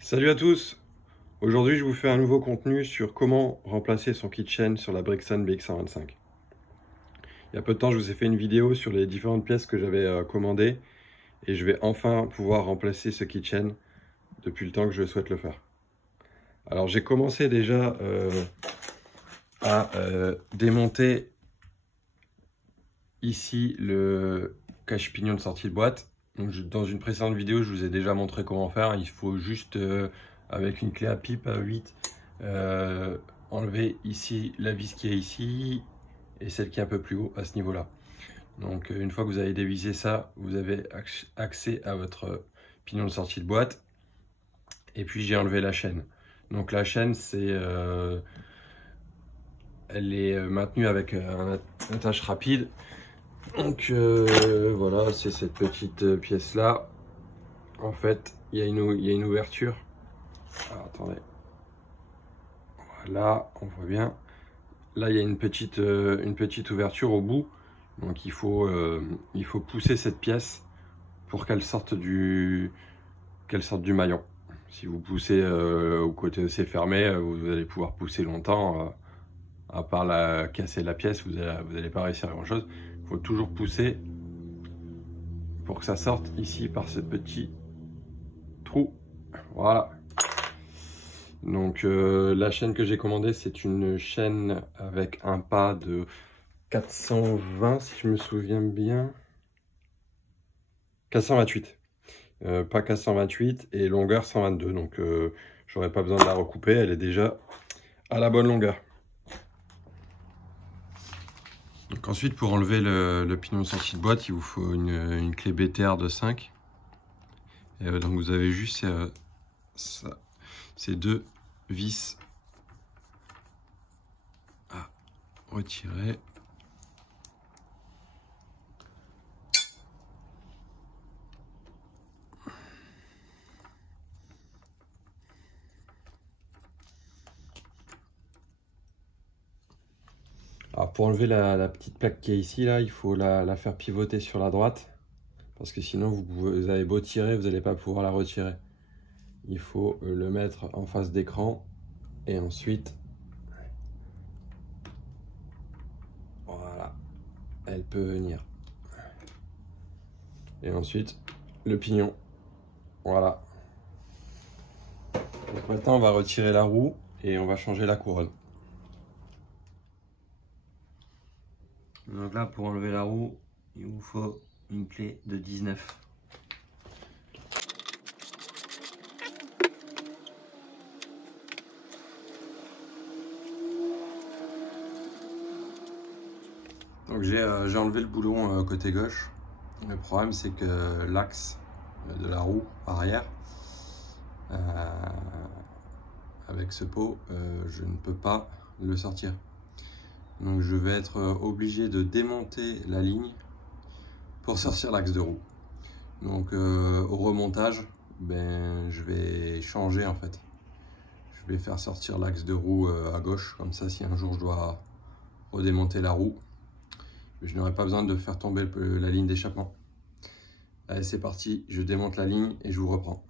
Salut à tous! Aujourd'hui, je vous fais un nouveau contenu sur comment remplacer son keychain sur la Brixton BX125. Il y a peu de temps, je vous ai fait une vidéo sur les différentes pièces que j'avais commandées et je vais enfin pouvoir remplacer ce keychain depuis le temps que je souhaite le faire. Alors, j'ai commencé déjà à démonter ici le cache-pignon de sortie de boîte. Donc, dans une précédente vidéo, je vous ai déjà montré comment faire. Il faut juste, avec une clé à pipe à 8, enlever ici la vis qui est ici et celle qui est un peu plus haut à ce niveau-là. Donc, une fois que vous avez dévissé ça, vous avez accès à votre pignon de sortie de boîte. Et puis, j'ai enlevé la chaîne. Donc, la chaîne, elle est maintenue avec un attache rapide. Donc voilà, c'est cette petite pièce là. En fait, il y a une ouverture. Alors, attendez. Voilà, on voit bien. Là, il y a une petite ouverture au bout. Donc il faut pousser cette pièce pour qu'elle sorte du maillon. Si vous poussez au côté où c'est fermé, vous allez pouvoir pousser longtemps. À part casser la pièce, vous allez pas réussir à grand chose. Il faut toujours pousser pour que ça sorte ici par ce petit trou. Voilà. Donc la chaîne que j'ai commandée, c'est une chaîne avec un pas de 420 si je me souviens bien. 428. Pas 428 et longueur 122. Donc j'aurais pas besoin de la recouper, elle est déjà à la bonne longueur. Donc ensuite, pour enlever le pignon de sortie de boîte, il vous faut une clé BTR de 5. Et, donc vous avez juste ces deux vis à retirer. Alors pour enlever la petite plaque qui est ici, là, il faut la faire pivoter sur la droite. Parce que sinon, vous avez beau tirer, vous n'allez pas pouvoir la retirer. Il faut le mettre en face d'écran. Et ensuite, voilà, elle peut venir. Et ensuite, le pignon. Voilà. Donc maintenant, on va retirer la roue et on va changer la couronne. Donc là, pour enlever la roue, il vous faut une clé de 19. Donc j'ai enlevé le boulon côté gauche. Le problème, c'est que l'axe de la roue arrière, avec ce pot, je ne peux pas le sortir. Donc je vais être obligé de démonter la ligne pour sortir l'axe de roue. Donc au remontage, je vais changer en fait. Je vais faire sortir l'axe de roue à gauche, comme ça si un jour je dois redémonter la roue, je n'aurai pas besoin de faire tomber la ligne d'échappement. Allez, c'est parti, je démonte la ligne et je vous reprends.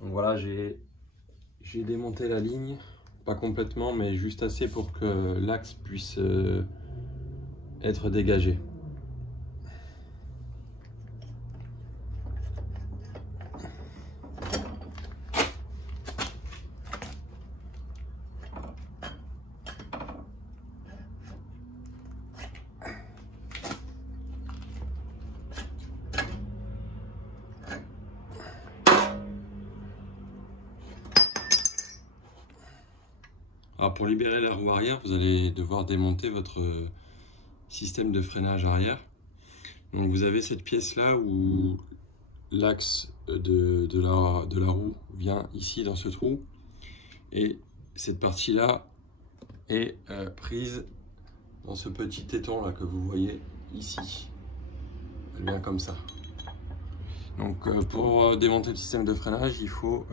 Donc voilà, j'ai démonté la ligne, pas complètement, mais juste assez pour que l'axe puisse être dégagé. Alors pour libérer la roue arrière, vous allez devoir démonter votre système de freinage arrière. Donc vous avez cette pièce là où l'axe de la roue vient ici dans ce trou. Et cette partie là est prise dans ce petit téton là que vous voyez ici. Elle vient comme ça. Donc pour démonter le système de freinage, il faut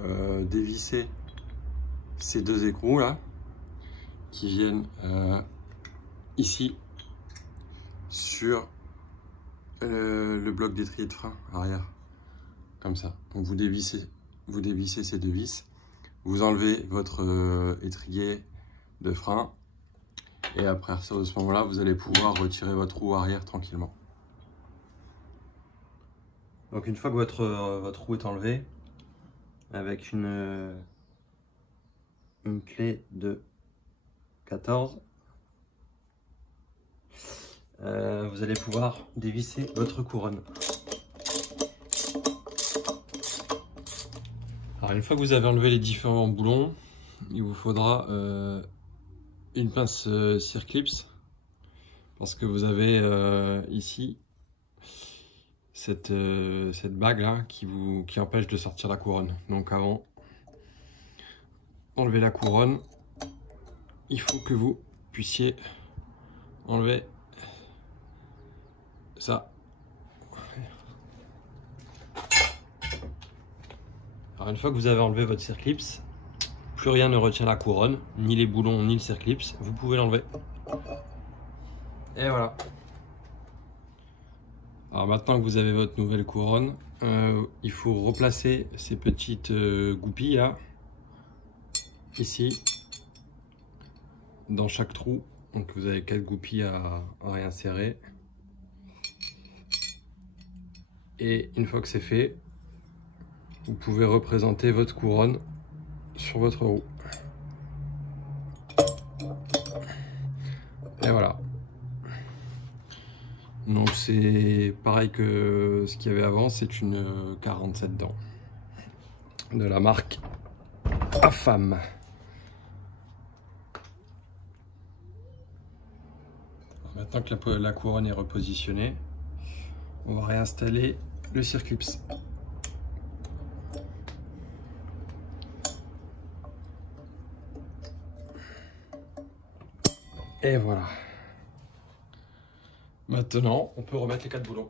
dévisser ces deux écrous là qui viennent ici sur le bloc d'étrier de frein arrière, comme ça. Donc vous dévissez vous dévissez ces deux vis, vous enlevez votre étrier de frein et après à ce moment-là, vous allez pouvoir retirer votre roue arrière tranquillement. Donc une fois que votre roue est enlevée, avec une clé de 14, vous allez pouvoir dévisser votre couronne. Alors une fois que vous avez enlevé les différents boulons, il vous faudra une pince circlips parce que vous avez ici cette bague là qui empêche de sortir la couronne. Donc avant d'enlever la couronne, il faut que vous puissiez enlever ça. Alors une fois que vous avez enlevé votre circlips, plus rien ne retient la couronne, ni les boulons ni le circlips, vous pouvez l'enlever. Et voilà. Alors maintenant que vous avez votre nouvelle couronne, il faut replacer ces petites goupilles là, ici, dans chaque trou. Donc vous avez 4 goupilles à réinsérer. Et une fois que c'est fait, vous pouvez représenter votre couronne sur votre roue. Et voilà. Donc c'est pareil que ce qu'il y avait avant, c'est une 47 dents de la marque AFAM. Maintenant que la couronne est repositionnée, on va réinstaller le circlips. Et voilà. Maintenant, on peut remettre les 4 boulons.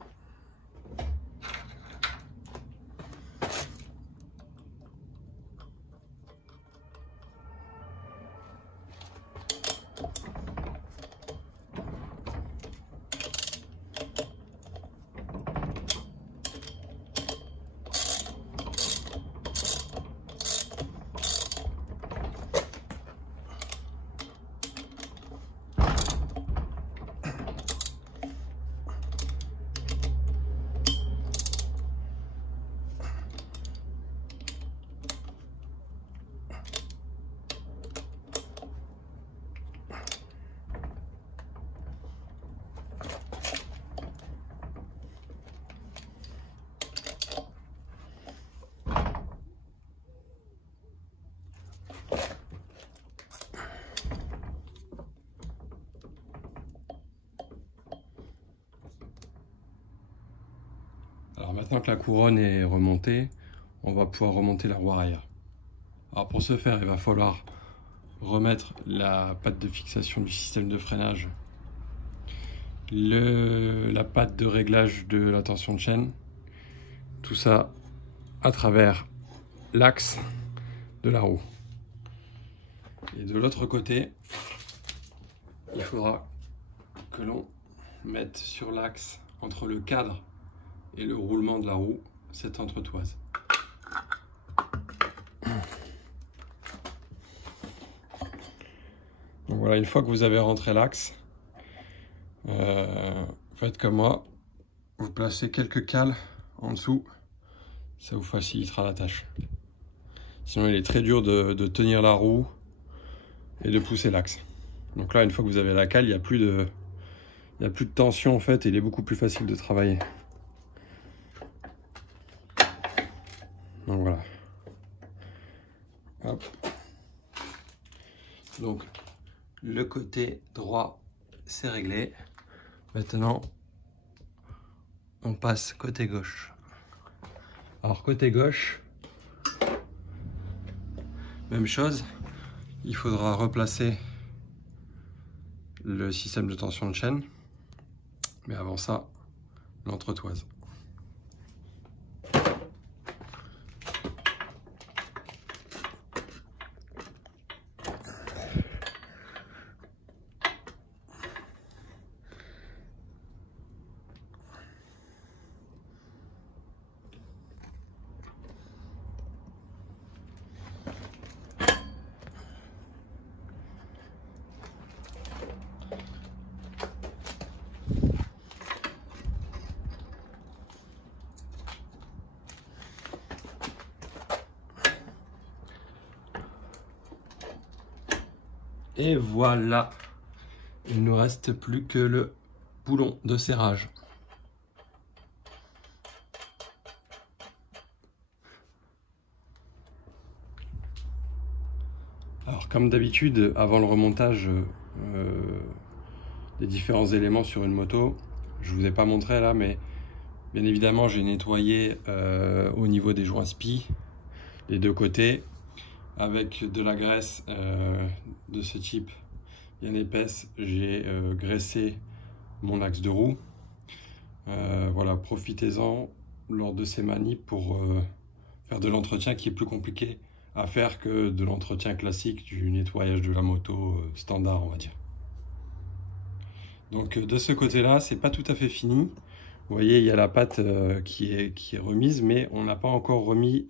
Alors maintenant que la couronne est remontée, on va pouvoir remonter la roue arrière. Alors pour ce faire, il va falloir remettre la patte de fixation du système de freinage, la patte de réglage de la tension de chaîne, tout ça à travers l'axe de la roue. Et de l'autre côté, il faudra que l'on mette sur l'axe entre le cadre et le roulement de la roue cette entretoise. Donc voilà, une fois que vous avez rentré l'axe, faites comme moi, vous placez quelques cales en dessous, ça vous facilitera la tâche. Sinon il est très dur de tenir la roue et de pousser l'axe. Donc là, une fois que vous avez la cale, il n'y a plus de tension en fait, et il est beaucoup plus facile de travailler. Donc voilà. Hop. Donc le côté droit c'est réglé. Maintenant on passe côté gauche. Alors côté gauche, même chose, il faudra replacer le système de tension de chaîne, mais avant ça, l'entretoise. Et voilà, il ne nous reste plus que le boulon de serrage. Alors comme d'habitude, avant le remontage des différents éléments sur une moto, je ne vous ai pas montré là, mais bien évidemment j'ai nettoyé au niveau des joints spi, les deux côtés, avec de la graisse de ce type bien épaisse. J'ai graissé mon axe de roue. Voilà, profitez-en lors de ces manips pour faire de l'entretien qui est plus compliqué à faire que de l'entretien classique du nettoyage de la moto standard, on va dire. Donc de ce côté-là, c'est pas tout à fait fini. Vous voyez, il y a la patte qui est remise, mais on n'a pas encore remis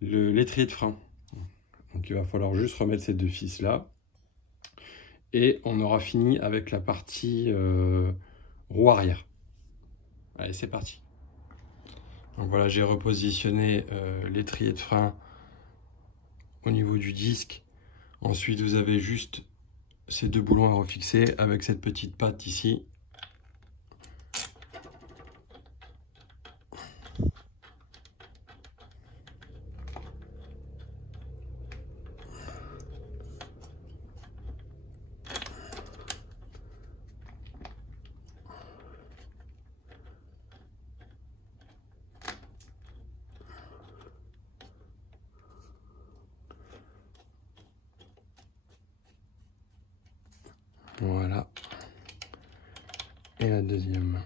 l'étrier de frein. Donc il va falloir juste remettre ces deux fils là. Et on aura fini avec la partie roue arrière. Allez, c'est parti. Donc voilà, j'ai repositionné l'étrier de frein au niveau du disque. Ensuite, vous avez juste ces deux boulons à refixer avec cette petite patte ici. Voilà. Et la deuxième.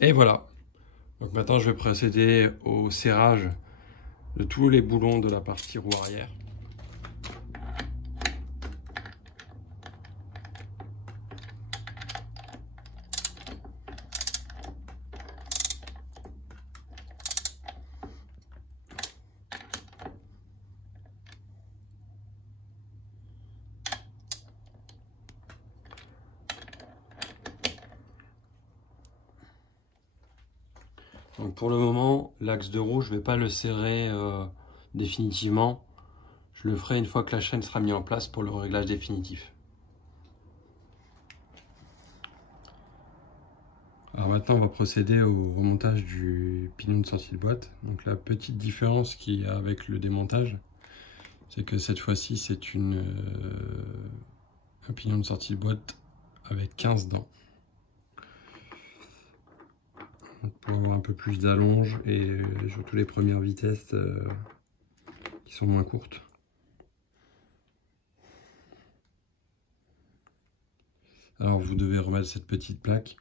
Et voilà. Donc maintenant, je vais procéder au serrage de tous les boulons de la partie roue arrière. Donc pour le moment, l'axe de roue, je ne vais pas le serrer définitivement. Je le ferai une fois que la chaîne sera mise en place pour le réglage définitif. Alors maintenant, on va procéder au remontage du pignon de sortie de boîte. Donc la petite différence qu'il y a avec le démontage, c'est que cette fois-ci, c'est un pignon de sortie de boîte avec 15 dents. Pour avoir un peu plus d'allonge et surtout les premières vitesses qui sont moins courtes. Alors vous devez remettre cette petite plaque.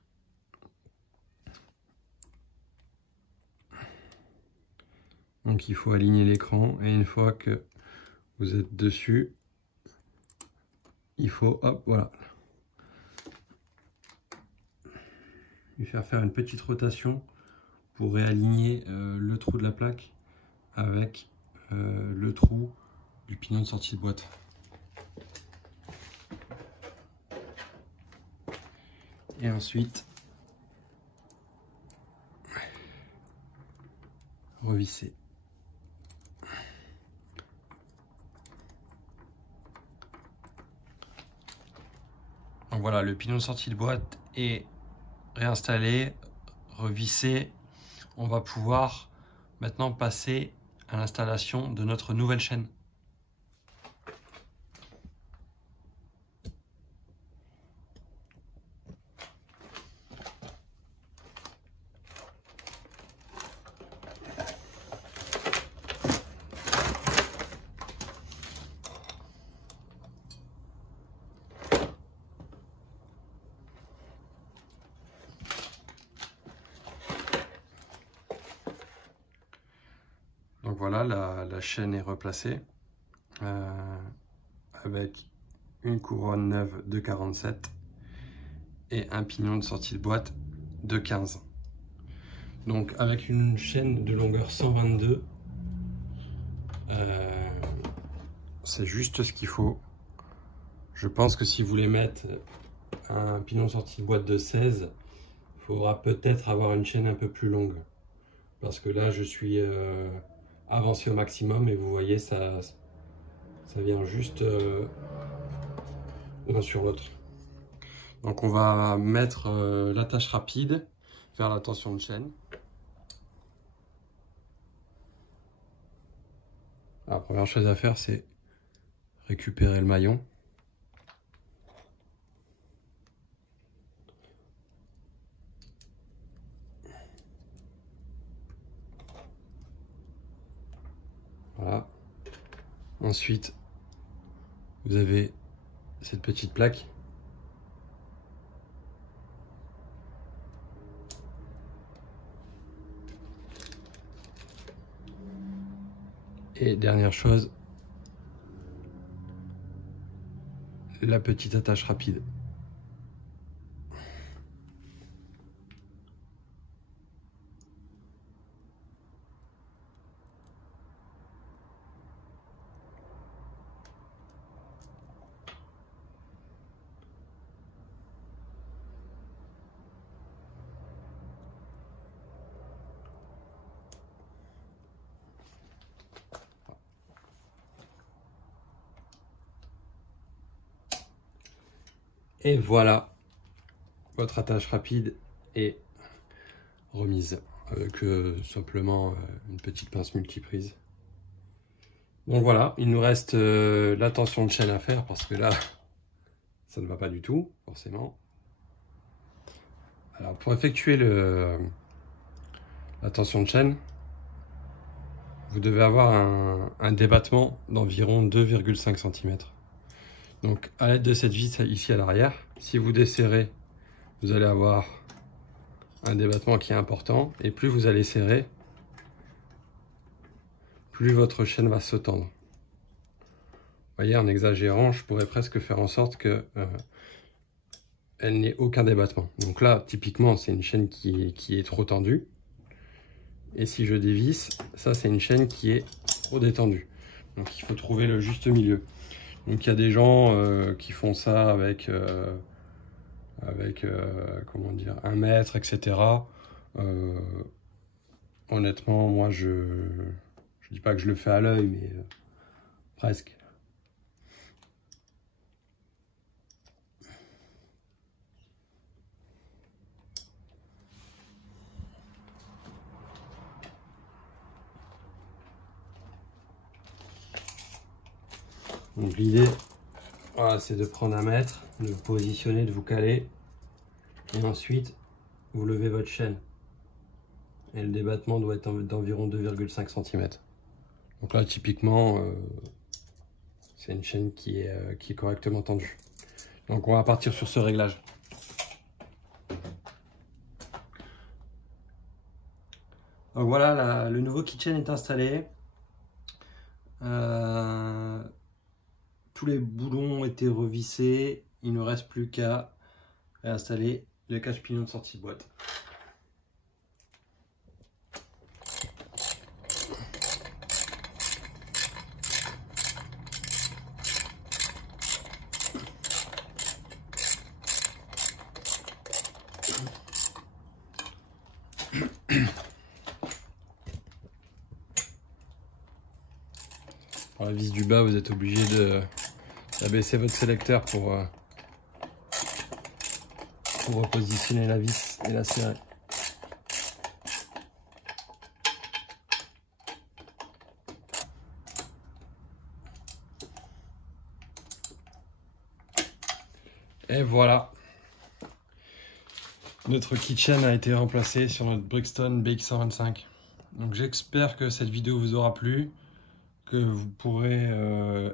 Donc il faut aligner l'écran et une fois que vous êtes dessus, il faut, hop, voilà, lui faire une petite rotation pour réaligner le trou de la plaque avec le trou du pignon de sortie de boîte. Et ensuite, revisser. Donc voilà, le pignon de sortie de boîte est réinstallé, revissé. On va pouvoir maintenant passer à l'installation de notre nouvelle chaîne. Donc voilà, la chaîne est replacée avec une couronne neuve de 47 et un pignon de sortie de boîte de 15. Donc avec une chaîne de longueur 122, c'est juste ce qu'il faut. Je pense que si vous voulez mettre un pignon de sortie de boîte de 16, il faudra peut-être avoir une chaîne un peu plus longue. Parce que là, je suis avancé au maximum et vous voyez, ça vient juste l'un sur l'autre. Donc on va mettre l'attache rapide, faire la tension de chaîne. La première chose à faire, c'est récupérer le maillon. Voilà. Ensuite, vous avez cette petite plaque. Et dernière chose, la petite attache rapide. Et voilà, votre attache rapide est remise avec simplement une petite pince multiprise. Donc voilà, il nous reste la tension de chaîne à faire parce que là, ça ne va pas du tout, forcément. Alors pour effectuer la tension de chaîne, vous devez avoir un débattement d'environ 2,5 cm. Donc à l'aide de cette vis ici à l'arrière, si vous desserrez, vous allez avoir un débattement qui est important. Et plus vous allez serrer, plus votre chaîne va se tendre. Vous voyez, en exagérant, je pourrais presque faire en sorte que elle n'ait aucun débattement. Donc là, typiquement, c'est une chaîne qui est trop tendue. Et si je dévisse, ça c'est une chaîne qui est trop détendue. Donc il faut trouver le juste milieu. Donc il y a des gens qui font ça avec comment dire, 1 mètre, etc. Honnêtement, moi je dis pas que je le fais à l'œil, mais presque. Donc l'idée, voilà, c'est de prendre 1 mètre, de vous positionner, de vous caler, et ensuite vous levez votre chaîne. Et le débattement doit être d'environ 2,5 cm. Donc là, typiquement, c'est une chaîne qui est correctement tendue. Donc on va partir sur ce réglage. Donc voilà, le nouveau kitchen est installé. Tous les boulons ont été revissés. Il ne reste plus qu'à réinstaller le cache-pignon de sortie de boîte. Pour la vis du bas, vous êtes obligé d'abaisser votre sélecteur pour repositionner la vis et la serrer. Et voilà, notre kitchen a été remplacé sur notre Brixton BX125. Donc j'espère que cette vidéo vous aura plu, que vous pourrez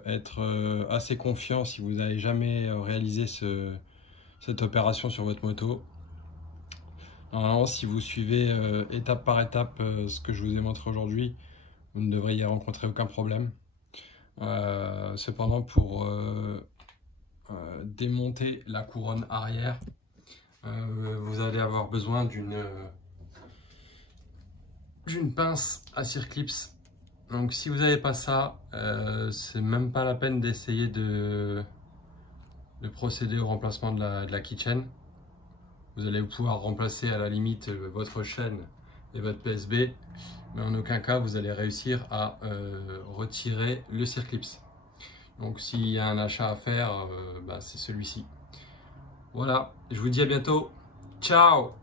être assez confiant si vous n'avez jamais réalisé cette opération sur votre moto. Normalement, si vous suivez étape par étape ce que je vous ai montré aujourd'hui, vous ne devriez rencontrer aucun problème. Cependant, pour démonter la couronne arrière, vous allez avoir besoin d'une pince à circlips. Donc si vous n'avez pas ça, c'est même pas la peine d'essayer de procéder au remplacement de la kitchen. Vous allez pouvoir remplacer à la limite votre chaîne et votre PSB, mais en aucun cas vous allez réussir à retirer le Circlips. Donc s'il y a un achat à faire, c'est celui-ci. Voilà, je vous dis à bientôt. Ciao!